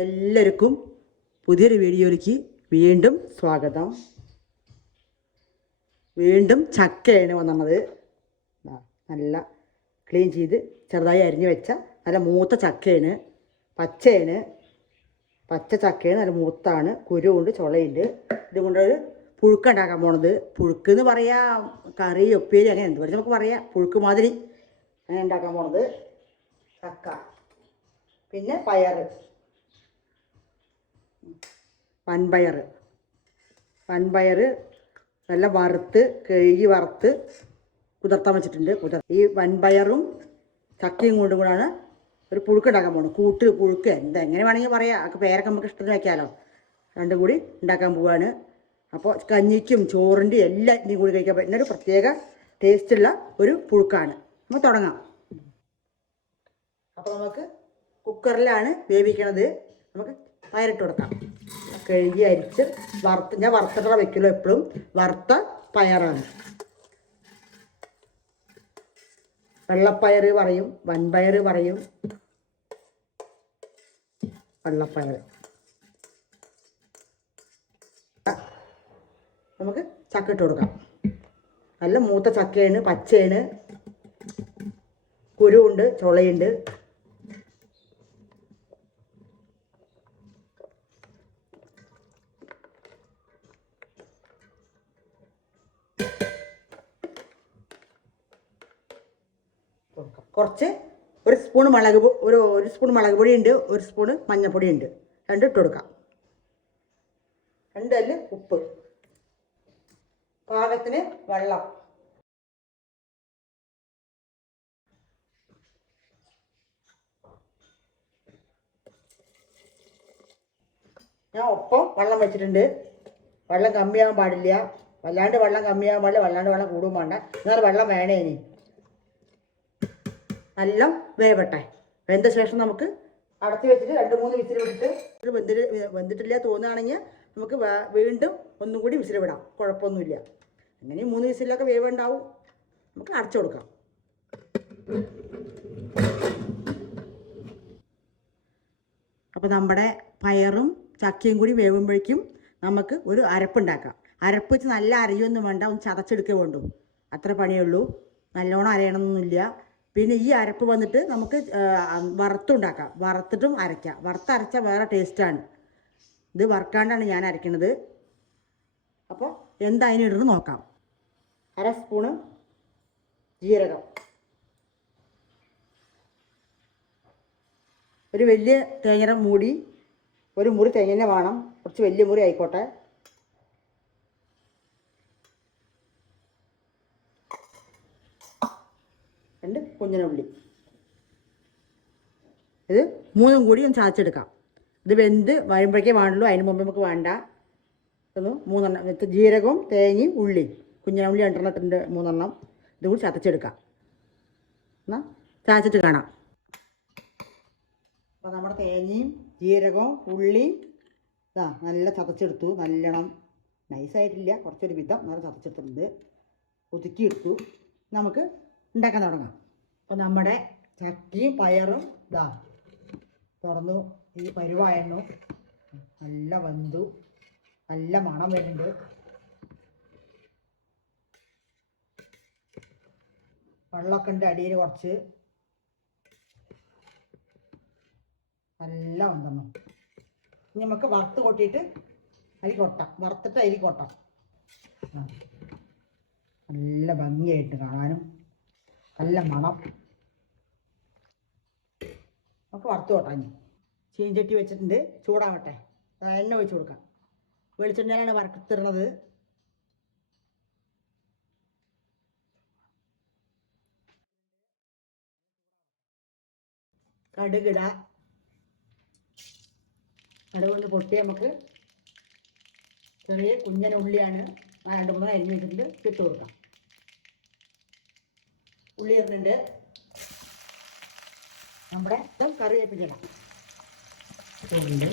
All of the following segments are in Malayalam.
എല്ലാവർക്കും പുതിയൊരു വീഡിയോയിലേക്ക് വീണ്ടും സ്വാഗതം. വീണ്ടും ചക്കയാണ് വന്നത്. നല്ല ക്ലീൻ ചെയ്ത് ചെറുതായി അരിഞ്ഞു വെച്ച നല്ല മൂത്ത ചക്കയാണ്. പച്ചയാണ്, പച്ച ചക്കയാണ്, നല്ല മൂത്താണ്. കുരുവുണ്ട്, ചുളയുണ്ട്. ഇതുകൊണ്ടൊരു പുഴുക്ക ഉണ്ടാക്കാൻ പോണത്. പുഴുക്ക് എന്ന് പറയാം, കറി ഉപ്പേരി അങ്ങനെ എന്ത് പറഞ്ഞാൽ നമുക്ക് പറയാം. പുഴുക്ക് മാതിരി അങ്ങനെ ഉണ്ടാക്കാൻ പോണത്. ചക്ക, പിന്നെ പയർ, വൻപയർ നല്ല വറുത്ത് കഴുകി വറുത്ത് കുതിർത്താൻ വെച്ചിട്ടുണ്ട്. ഈ വൻപയറും ചക്കയും കൊണ്ടും കൂടാണ് ഒരു പുഴുക്ക് ഉണ്ടാക്കാൻ പോകുന്നത്. പുഴുക്ക് എങ്ങനെ വേണമെങ്കിൽ പറയാം. ആ പേരൊക്കെ നമുക്ക് ഇഷ്ടത്തിന് വയ്ക്കാമല്ലോ. രണ്ടും കൂടി ഉണ്ടാക്കാൻ പോവുകയാണ്. അപ്പോൾ കഞ്ഞിക്കും ചോറിൻ്റെ എല്ലാം ഇതും കൂടി കഴിക്കാൻ പറ്റുന്ന ഒരു പ്രത്യേക ടേസ്റ്റുള്ള ഒരു പുഴുക്കാണ്. നമുക്ക് തുടങ്ങാം. അപ്പോൾ നമുക്ക് കുക്കറിലാണ് വേവിക്കണത്. നമുക്ക് പയറിട്ട് കൊടുക്കാം. കഴുകി അരിച്ച് ഞാൻ വറുത്തിട്ടുള്ള വെക്കുള്ളൂ. എപ്പോഴും വറുത്ത പയറാണ്. വെള്ളപ്പയർ പറയും, വൻപയർ പറയും, വെള്ളപ്പയർ. നമുക്ക് ചക്ക ഇട്ട് കൊടുക്കാം. നല്ല മൂത്ത ചക്കയാണ്, പച്ചയാണ്, കുരുവുണ്ട്, ചുളയുണ്ട്. കുറച്ച് ഒരു സ്പൂൺ മുളക് പൊടിയുണ്ട്, ഒരു സ്പൂണ് മഞ്ഞൾപ്പൊടിയുണ്ട്. രണ്ടും ഇട്ട് കൊടുക്കാം. രണ്ടല്ല ഉപ്പ്, പാകത്തിന് വെള്ളം. ഞാൻ ഒപ്പം വെള്ളം വെച്ചിട്ടുണ്ട്. വെള്ളം കമ്മിയാകാൻ പാടില്ല. വല്ലാണ്ട് വെള്ളം കമ്മിയാകാൻ പാടില്ല, വല്ലാണ്ട് വെള്ളം കൂടും വേണ്ട. എന്നാലും വെള്ളം വേണേ. ഇനി നല്ല വേവട്ടെ. വെന്ത ശേഷം നമുക്ക് അടച്ചു വെച്ചിട്ട് 2-3 വിസിൽ വിട്ടിട്ട് വെന്തിട്ടില്ല തോന്നുകയാണെങ്കിൽ നമുക്ക് വീണ്ടും ഒന്നും കൂടി വിസിൽ വിടാം. കുഴപ്പമൊന്നുമില്ല. അങ്ങനെ 3 വിസിലൊക്കെ വേവുണ്ടാവും. നമുക്ക് അടച്ചു കൊടുക്കാം. അപ്പോൾ നമ്മുടെ പയറും ചക്കയും കൂടി വേവുമ്പോഴേക്കും നമുക്ക് ഒരു അരപ്പുണ്ടാക്കാം. അരപ്പ് വെച്ച് നല്ല അരയൊന്നും വേണ്ട, ഒന്ന് ചതച്ചെടുക്കേ വേണ്ടൂ. അത്ര പണിയുള്ളൂ. നല്ലോണം അരയണമെന്നൊന്നുമില്ല. പിന്നെ ഈ അരപ്പ് വന്നിട്ട് നമുക്ക് വറുത്തുണ്ടാക്കാം. വറുത്തിട്ടും അരയ്ക്കാം. വറുത്തരച്ചാൽ വേറെ ടേസ്റ്റാണ്. ഇത് വറുക്കാണ്ടാണ് ഞാൻ അരയ്ക്കുന്നത്. അപ്പോൾ എന്താ അതിനിടുന്ന് നോക്കാം. 1/2 സ്പൂണ് ജീരകം, ഒരു വലിയ തേങ്ങ മൂടി, ഒരു മുറി തേങ്ങ വേണം. കുറച്ച് വലിയ മുറി ആയിക്കോട്ടെ. രണ്ട് കുഞ്ഞിനുള്ളി. ഇത് 3 കൂടി ഒന്ന് ചാച്ചെടുക്കാം. ഇത് വെന്ത് വരുമ്പോഴേക്കേ വേണ്ടുള്ളൂ. അതിന് മുമ്പ് നമുക്ക് വേണ്ട. ഒന്ന് 3 ജീരകവും തേങ്ങയും ഉള്ളി, കുഞ്ഞിനുള്ളി 2 3 ഇത് കൂടി ചതച്ചെടുക്കാം. എന്നാൽ ചാച്ചിട്ട് കാണാം. അപ്പോൾ നമ്മുടെ തേങ്ങയും ജീരകവും ഉള്ളിയും നല്ല ചതച്ചെടുത്തു. നല്ലോണം നൈസായിട്ടില്ല, കുറച്ചൊരു വിധം നല്ല ചതച്ചെടുത്തിട്ടുണ്ട്. ഒതുക്കിയെടുത്തു. നമുക്ക് ഉണ്ടാക്കാൻ തുടങ്ങാം. അപ്പോൾ നമ്മുടെ ചക്കയും പയറും തുറന്നു. ഈ പരുവായിരുന്നു. നല്ല വെന്തു, നല്ല മണം വരുന്നുണ്ട്. വെള്ളമൊക്കെ ഉണ്ട് അടിയിൽ കുറച്ച്. നല്ല വെന്തന്നു. ഇനി നമുക്ക് വറുത്ത് കൊട്ടിയിട്ട് അരി കൊട്ടാം. വറുത്തിട്ട് അരി കൊട്ടാം. നല്ല ഭംഗിയായിട്ട് കാണാനും നല്ല മണം. നമുക്ക് വറുത്ത് കൊട്ടാം. ഇനി ചീഞ്ചട്ടി വെച്ചിട്ടുണ്ട്, ചൂടാവട്ടെ. എണ്ണ ഒഴിച്ച് കൊടുക്കാം. വെളിച്ചെണ്ണയിലാണ് വറുത്തിടുന്നത്. കടുകിട. കടുക് കൊണ്ട് പൊട്ടി നമുക്ക് ചെറിയ കുഞ്ഞനുള്ളിയാണ് 2-3 അരിഞ്ഞ് വെച്ചിട്ടുണ്ട്, ഇട്ട് കൊടുക്കാം. ഉള്ളി ഇടുന്നുണ്ട്. നമ്മുടെ കറിവേപ്പില ഉണ്ട്.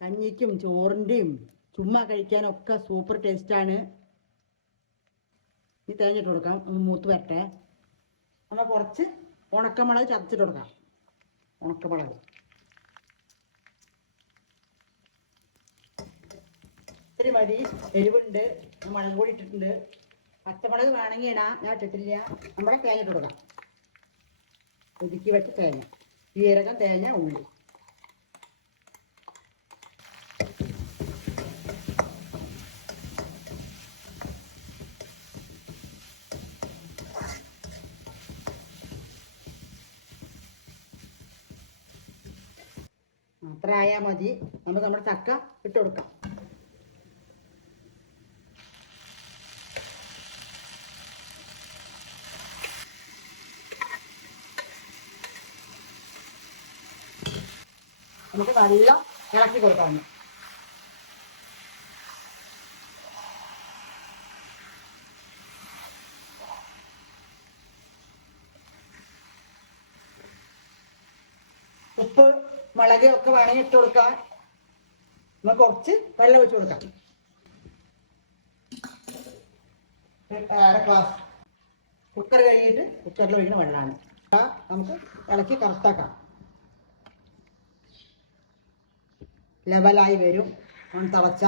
കഞ്ഞിക്കും ചോറിൻ്റെയും ചുമ്മാ കഴിക്കാനൊക്കെ സൂപ്പർ ടേസ്റ്റാണ്. ഈ തേങ്ങ ഇട്ട് കൊടുക്കാം, ഒന്ന് മൂത്ത് വരട്ടെ. നമ്മൾ കുറച്ച് ഉണക്കമുളക് ചതച്ചിട്ട് കൊടുക്കാം. ഉണക്കമുളക് ഇത്തിരി മതി, എരിവുണ്ട്, മുളക് പൊടി ഇട്ടിട്ടുണ്ട്. പച്ചമുളക് വേണമെങ്കിൽ ഇടാം, ഞാൻ ഇട്ടിട്ടില്ല. നമ്മുടെ തേങ്ങ ഇട്ട് കൊടുക്കാം. ഒതുക്കി വെച്ച തേങ്ങ, ജീരകം, തേങ്ങ, ഉള്ളി. അത്ര ആയാൽ മതി. നമുക്ക് നമ്മുടെ ചക്ക ഇട്ട് കൊടുക്കാം. നമുക്ക് നല്ല ഇളക്കി കൊടുക്കാം. ഉപ്പ്, മുളക് ഒക്കെ വേണമെങ്കിൽ ഇട്ട് കൊടുക്കാം. നമുക്ക് കുറച്ച് വെള്ളം ഒഴിച്ച് കൊടുക്കാം. 1/2 ഗ്ലാസ്. കുക്കർ കഴുകിയിട്ട് കുക്കറിൽ ഒഴിക്കുന്ന വെള്ളമാണ്. നമുക്ക് ഇളക്കി കറുത്താക്കാം. ലെവലായി വരും. തിളച്ച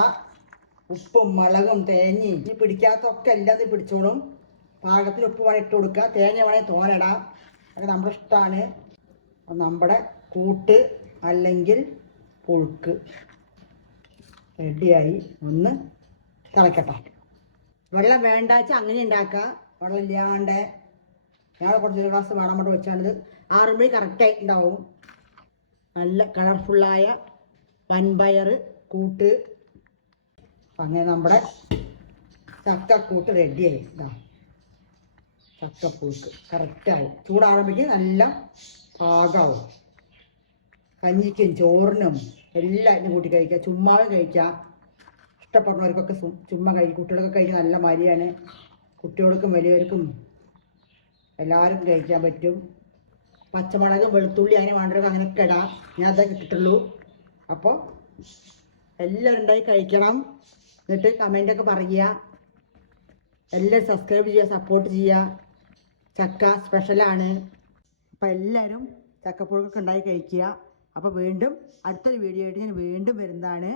ഉപ്പും മുളകും തേങ്ങയും ഈ പിടിക്കാത്തൊക്കെ എല്ലാം ഇത് പിടിച്ചോളും. പാകത്തിന് ഉപ്പ് വേണം ഇട്ട് കൊടുക്കുക. തേങ്ങ വേണമെങ്കിൽ തോനിടാം, അതൊക്കെ നമ്മുടെ ഇഷ്ടമാണ്. നമ്മുടെ കൂട്ട് അല്ലെങ്കിൽ പുഴുക്ക് റെഡിയായി. ഒന്ന് തിളക്കട്ടെ. വെള്ളം വേണ്ടാച്ച അങ്ങനെ ഉണ്ടാക്കുക, വെള്ളം ഇല്ലാണ്ട്. ഞാൻ കുറച്ച് ഗ്ലാസ് വെള്ളം കൊണ്ട് വെച്ചാണിത്. 6 മണി കറക്റ്റായി ഉണ്ടാവും. നല്ല കളർഫുള്ളായ വൻപയർ കൂട്ട്. അങ്ങനെ നമ്മുടെ ചക്കക്കൂട്ട് റെഡിയായി. ചക്കപ്പുഴുക്ക് കറക്റ്റായി. ചൂടാകുമ്പോഴേക്ക് നല്ല പാകമാവും. കഞ്ഞിക്കും ചോറിനും എല്ലാത്തിനും കൂട്ടി കഴിക്കാം, ചുമ്മാവും കഴിക്കാം. ഇഷ്ടപ്പെടുന്നവർക്കൊക്കെ ചുമ്മാ കഴിക്കും. കുട്ടികൾക്കൊക്കെ കഴിക്കാൻ നല്ല മരിയാണ്. കുട്ടികൾക്കും വലിയവർക്കും എല്ലാവർക്കും കഴിക്കാൻ പറ്റും. പച്ചമുളകും വെളുത്തുള്ളി അതിന് വേണ്ടവർക്ക് അങ്ങനെയൊക്കെ ഇടാം. ഞാൻ അതൊക്കെ ഇട്ടിട്ടുള്ളൂ. അപ്പോൾ എല്ലാവരും ഉണ്ടായി കഴിക്കണം. എന്നിട്ട് കമൻ്റൊക്കെ പറയുക. എല്ലാവരും സബ്സ്ക്രൈബ് ചെയ്യുക, സപ്പോർട്ട് ചെയ്യുക. ചക്ക സ്പെഷ്യലാണ്. അപ്പോൾ എല്ലാവരും ചക്കപ്പുഴുക്കൊക്കെ ഉണ്ടായി കഴിക്കുക. അപ്പോൾ വീണ്ടും അടുത്തൊരു വീഡിയോ ആയിട്ട് ഞാൻ വീണ്ടും വരുന്നതാണ്.